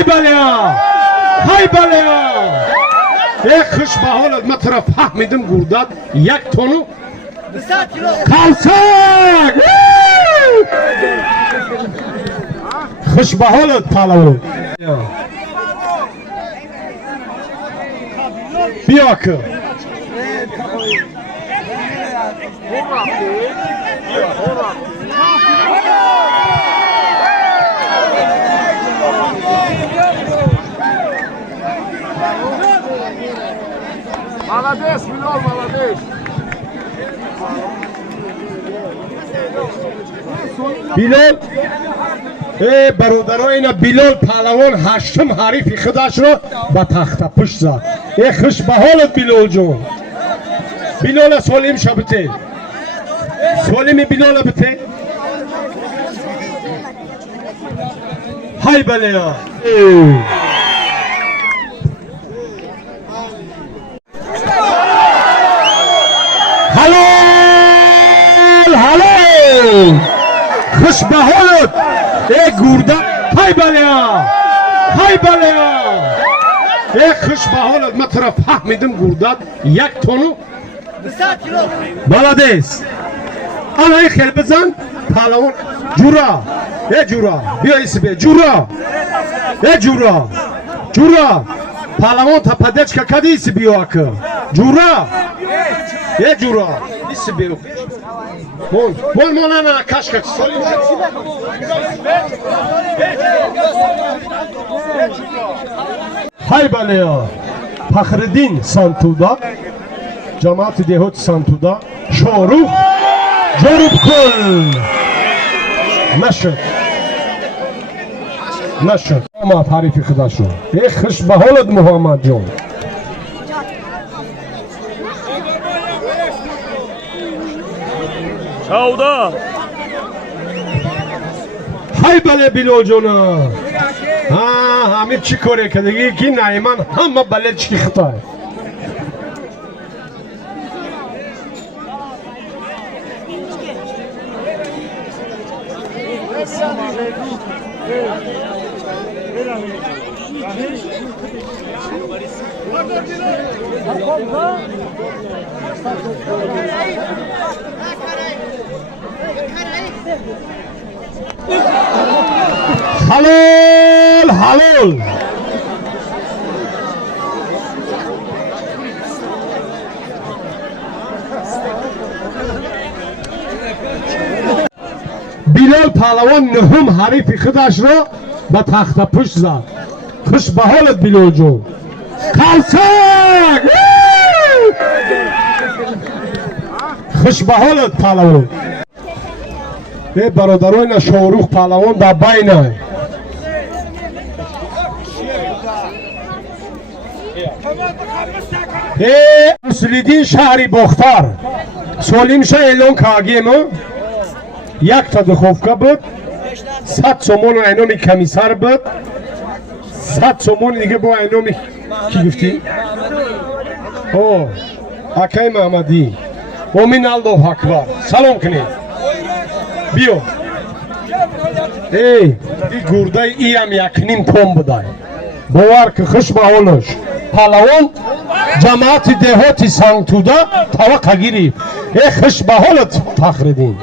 های بلیا های بلیا یک خوش به حالت من طرف فهمیدم گردت یک تونو کلسک خوش به حالت پهلوان بیا که Молодец, Билол, молодец. بیلال برادرای اینا بیلال پهلوان هشتم حریف خودش رو به تخت پشت زد. ای خوش به حالت بیلال جون. بیلال سالم شبته سالم بیلال بته های بله خوش به حالت ای گرده های بلیا های بلیا ای خوش به حالت من طرف فهمیدم گردت یک تونو بلدیست انا ای خیل بزن پهلوان جورا ای جورا بیا ایسی بیا جورا ای جورا جورا پهلوان تا پدچ که کدی ایسی بیا که جورا ای جورا ایسی بیا مول نه کاش سالی های بله فخردین سانتودا جماعت دهات سانتودا شاروخ جارب کن نشد ما تعریف خدا شد ای خوش به حالت محمد جان Çavda. های بله بیلال جانا همه چی کاره که دیگه کی نایمان همه بله چی خطاه حلال حلال بیلال پهلوان نهم حریف خودش را به تخت پشت زد خوش به حالت بیلال جون کلسک خوش به حالت پهلوان ای برادران شاروخ پهلوان در بینه ای اصلیدین شهری باختر سالیم شه اعلان کاگیم یک تا دخوفکه بود 100 سومون و اینامی کمیسر بود 100 سومون دیگه با اینامی کی گفتی؟ اوه اکای محمدی امین الله اکبر سلام کنید بیو ای گرده ای هم یک نیم تون بودای باور که خوش به حالش پهلوان جماعت دهاتی سانتودا توقع گیری ای خوش به حالت فخردین